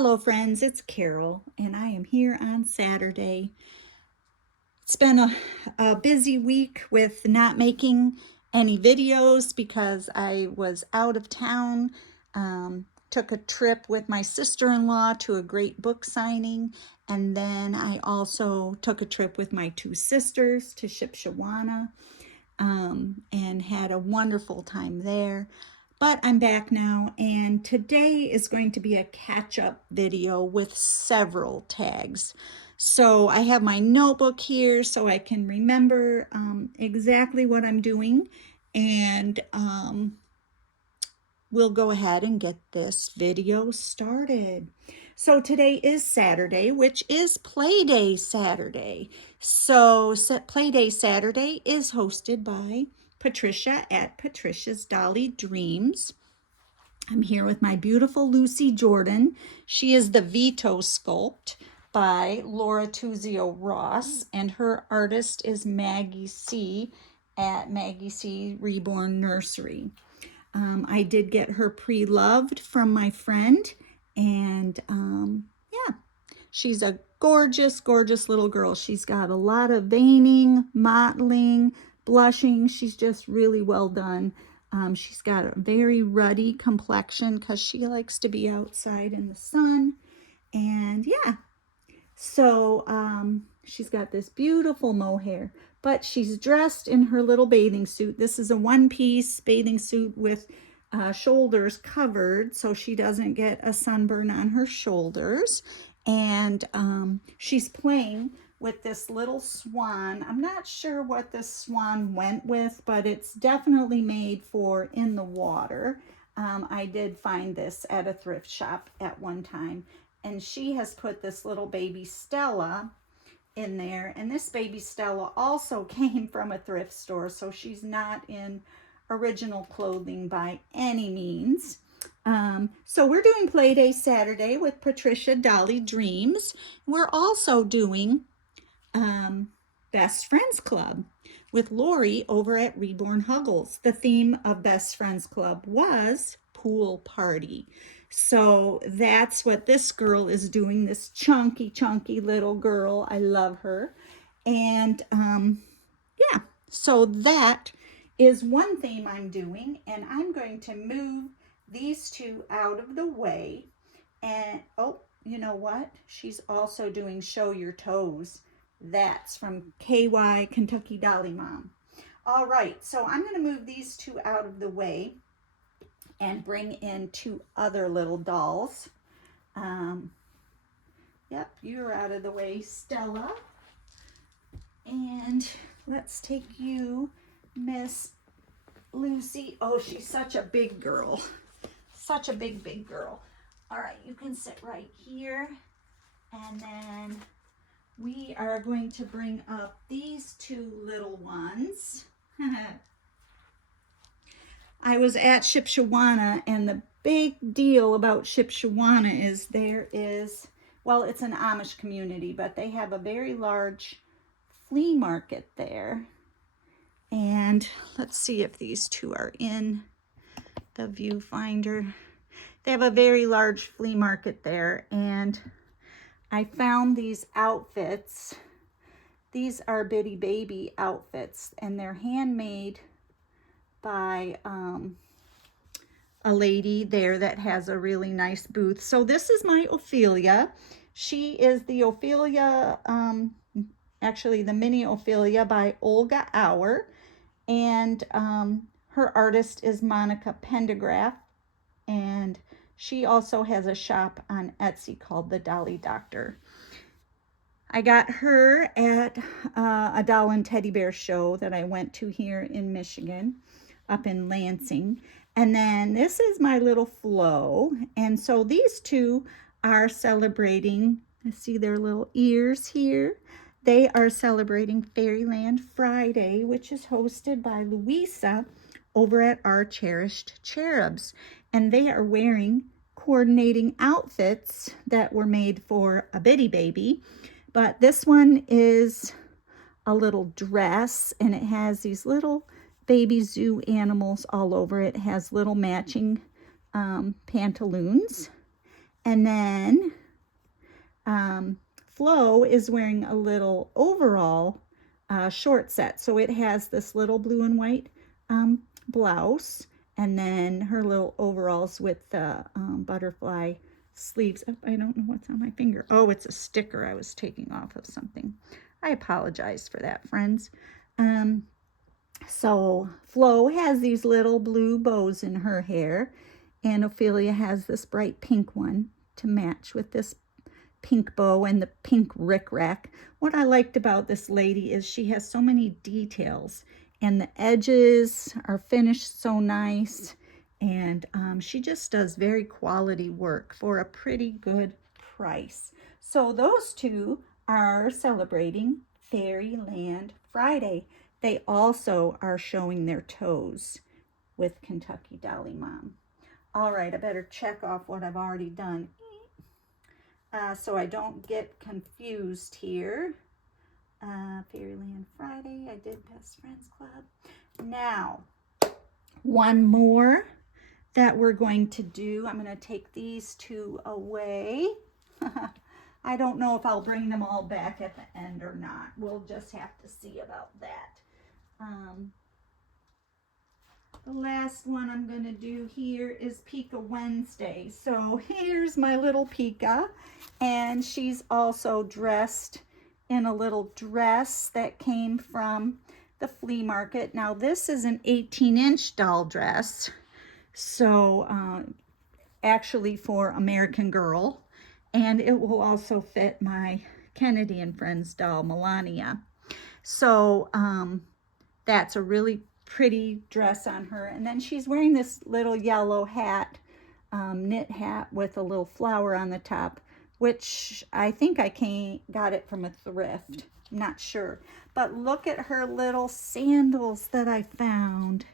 Hello friends, it's Carol and I am here on Saturday. It's been a busy week with not making any videos because I was out of town. Took a trip with my sister-in-law to a great book signing, and then I also took a trip with my two sisters to Shipshewana and had a wonderful time there. But I'm back now, and today is going to be a catch-up video with several tags. So I have my notebook here so I can remember exactly what I'm doing, and we'll go ahead and get this video started. So today is Saturday, which is Playday Saturday. So Playday Saturday is hosted by Patricia at Patricia's Dolly Dreams. I'm here with my beautiful Lucy Jordan. She is the Veto Sculpt by Laura Tuzio Ross, and her artist is Maggie C. at Maggie C. Reborn Nursery. I did get her pre-loved from my friend, and yeah, she's a gorgeous, gorgeous little girl. She's got a lot of veining, mottling, blushing. She's just really well done. She's got a very ruddy complexion because she likes to be outside in the sun. And yeah, so she's got this beautiful mohair, but she's dressed in her little bathing suit. This is a one-piece bathing suit with shoulders covered so she doesn't get a sunburn on her shoulders. And she's playing with this little swan. I'm not sure what this swan went with, but it's definitely made for in the water. I did find this at a thrift shop at one time. And she has put this little baby Stella in there. And this baby Stella also came from a thrift store, so she's not in original clothing by any means. So we're doing Playday Saturday with Patricia Dolly Dreams. We're also doing Best Friends Club with Lori over at Reborn Huggles. The theme of Best Friends Club was pool party. So that's what this girl is doing, this chunky, chunky little girl. I love her. And yeah, so that is one theme I'm doing, and I'm going to move these two out of the way. And oh, you know what? She's also doing Show Your Toes. That's from KY Kentucky Dolly Mom. All right, so I'm going to move these two out of the way and bring in two other little dolls. Yep, you're out of the way, Stella. And let's take you, Miss Lucy. Oh, she's such a big girl. Such a big, big girl. All right, you can sit right here. And then we are going to bring up these two little ones. I was at Shipshewana, and the big deal about Shipshewana is well, it's an Amish community, but they have a very large flea market there. And let's see if these two are in the viewfinder. They have a very large flea market there, and I found these outfits. These are Bitty Baby outfits, and they're handmade by a lady there that has a really nice booth. So this is my Ophelia. She is the Ophelia, actually the mini Ophelia by Olga Auer, and her artist is Monica Pendergraph, and she also has a shop on Etsy called The Dolly Doctor. I got her at a doll and teddy bear show that I went to here in Michigan, up in Lansing. And then this is my little Flo. And so these two are celebrating, I see their little ears here. They are celebrating Fairyland Friday, which is hosted by Louisa over at Our Cherished Cherubs. And they are wearing coordinating outfits that were made for a Bitty Baby. But this one is a little dress, and it has these little baby zoo animals all over it. It has little matching pantaloons. And then Flo is wearing a little overall short set. So it has this little blue and white blouse, and then her little overalls with the butterfly sleeves. Oh, I don't know what's on my finger. Oh, it's a sticker I was taking off of something. I apologize for that, friends. So Flo has these little blue bows in her hair, and Ophelia has this bright pink one to match with this pink bow and the pink rickrack. What I liked about this lady is she has so many details, and the edges are finished so nice, and she just does very quality work for a pretty good price. So those two are celebrating Fairyland Friday. They also are showing their toes with Kentucky Dolly Mom. All right, I better check off what I've already done so I don't get confused here. Fairyland Friday, I did Best Friends Club. Now, one more that we're going to do. I'm going to take these two away. I don't know if I'll bring them all back at the end or not. We'll just have to see about that. The last one I'm going to do here is Pika Wednesday. So here's my little Pika, and she's also dressed in a little dress that came from the flea market. Now this is an 18-inch doll dress, so actually for American Girl, and it will also fit my Kennedy and Friends doll, Melania. So that's a really pretty dress on her. And then she's wearing this little yellow hat, knit hat with a little flower on the top, which I think I got it from a thrift. I'm not sure. But look at her little sandals that I found.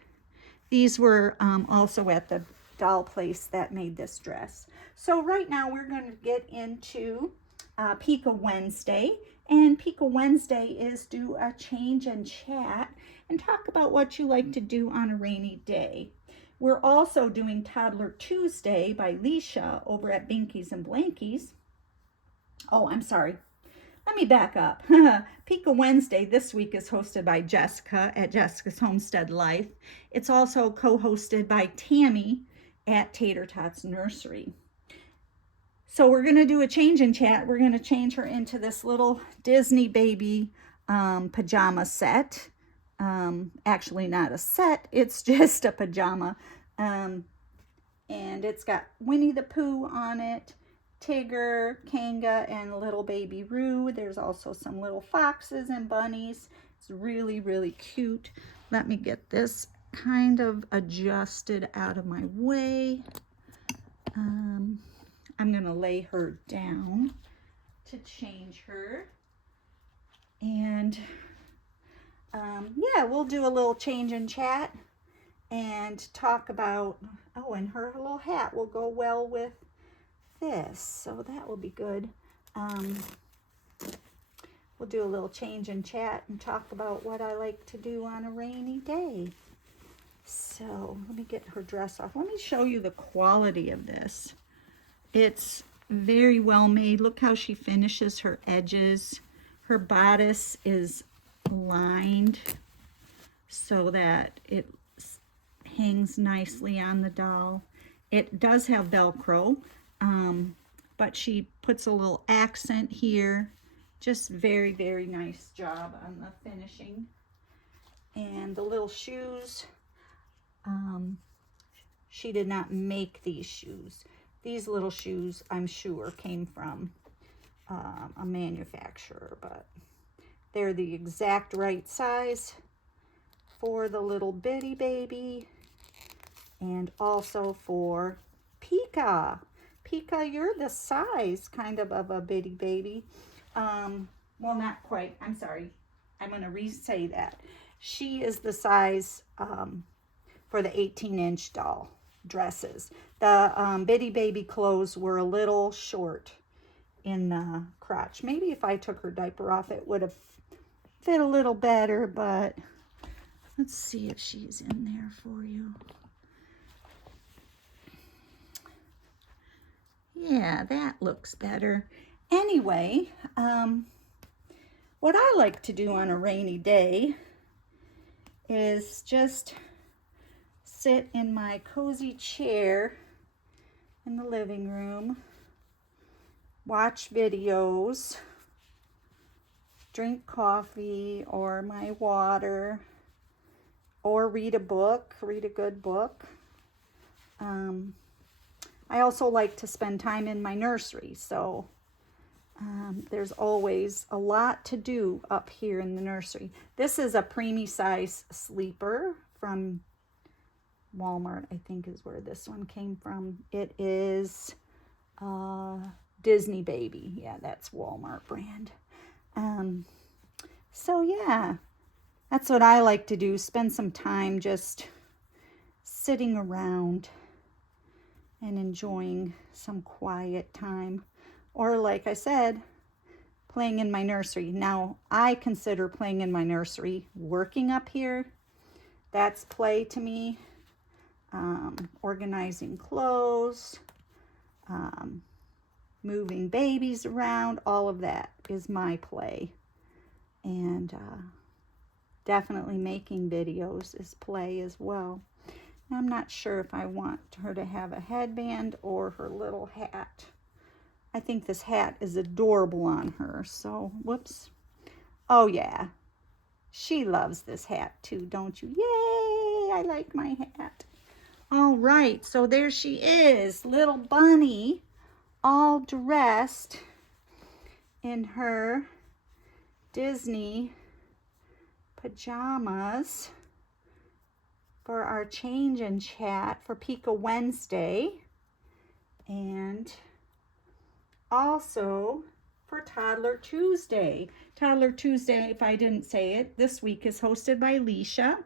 These were also at the doll place that made this dress. So right now we're going to get into Peeka Wednesday. And Peeka Wednesday is do a change and chat and talk about what you like to do on a rainy day. We're also doing Toddler Tuesday by Leisha over at Binkies and Blankies. Oh, I'm sorry. Let me back up. Peeka Wednesday this week is hosted by Jessica at Jessica's Homestead Life. It's also co-hosted by Tammy at Tater Tots Nursery. So we're going to do a change in chat. We're going to change her into this little Disney baby pajama set. Actually not a set, it's just a pajama. And it's got Winnie the Pooh on it, Tigger, Kanga, and little baby Roo. There's also some little foxes and bunnies. It's really, really cute. Let me get this kind of adjusted out of my way. I'm going to lay her down to change her. And yeah, we'll do a little change in chat and talk about, oh, and her little hat will go well with this, so that will be good. We'll do a little change in chat and talk about what I like to do on a rainy day. So let me get her dress off. Let me show you the quality of this. It's very well made. Look how she finishes her edges. Her bodice is lined so that it hangs nicely on the doll. It does have Velcro, but she puts a little accent here. Just very, very nice job on the finishing. And the little shoes, she did not make these shoes. These little shoes, I'm sure, came from a manufacturer, but they're the exact right size for the little bitty baby and also for Pika. Pika, you're the size kind of a bitty baby. Well, not quite. I'm sorry. I'm going to re-say that. She is the size for the 18-inch doll dresses. The bitty baby clothes were a little short in the crotch. Maybe if I took her diaper off, it would have fit a little better, but let's see if she's in there for you. Yeah, that looks better. Anyway, what I like to do on a rainy day is just sit in my cozy chair in the living room, watch videos, drink coffee or my water, or read a book, read a good book. I also like to spend time in my nursery, so there's always a lot to do up here in the nursery. This is a preemie size sleeper from Walmart, I think is where this one came from. It is Disney Baby. Yeah, that's Walmart brand. So yeah, that's what I like to do. Spend some time just sitting around and enjoying some quiet time. Or like I said, playing in my nursery. Now, I consider playing in my nursery working up here. That's play to me. Organizing clothes, moving babies around, all of that is my play. And definitely making videos is play as well. I'm not sure if I want her to have a headband or her little hat. I think this hat is adorable on her, so whoops. Oh yeah, she loves this hat too, don't you? Yay, I like my hat. All right, so there she is, little bunny, all dressed in her Disney pajamas for our change and chat for Peeka Wednesday, and also for Toddler Tuesday. Toddler Tuesday, if I didn't say it, this week is hosted by Leisha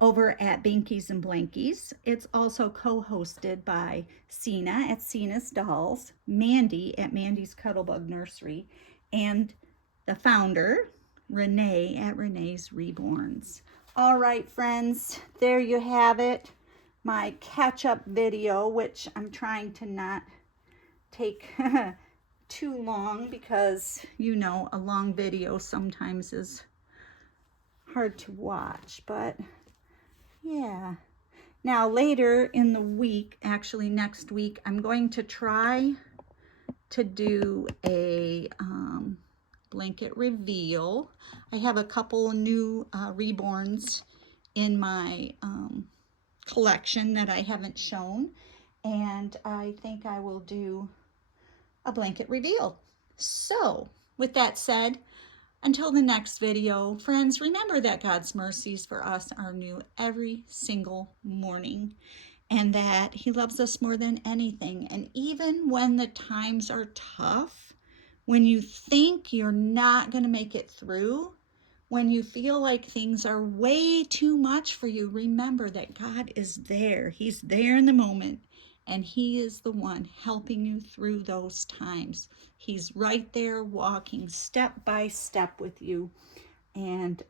over at Binkies and Blankies. It's also co-hosted by Cena at Cena's Dolls, Mandy at Mandy's Cuddlebug Nursery, and the founder, Renee at Renee's Reborns. All right, friends, there you have it. My catch-up video, which I'm trying to not take too long because, you know, a long video sometimes is hard to watch, but yeah. Now later in the week, actually next week, I'm going to try to do a blanket reveal. I have a couple new reborns in my collection that I haven't shown, and I think I will do a blanket reveal. So with that said, until the next video, friends, remember that God's mercies for us are new every single morning, and that He loves us more than anything. And even when the times are tough, when you think you're not going to make it through, when you feel like things are way too much for you, remember that God is there. He's there in the moment, and He is the one helping you through those times. He's right there walking step by step with you, and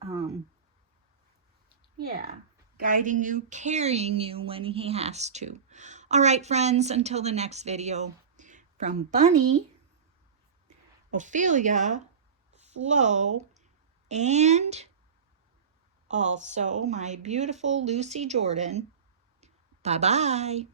yeah, guiding you, carrying you when He has to. All right, friends, until the next video, from Bunny, Ophelia, Flo, and also my beautiful Lucy Jordan. Bye-bye.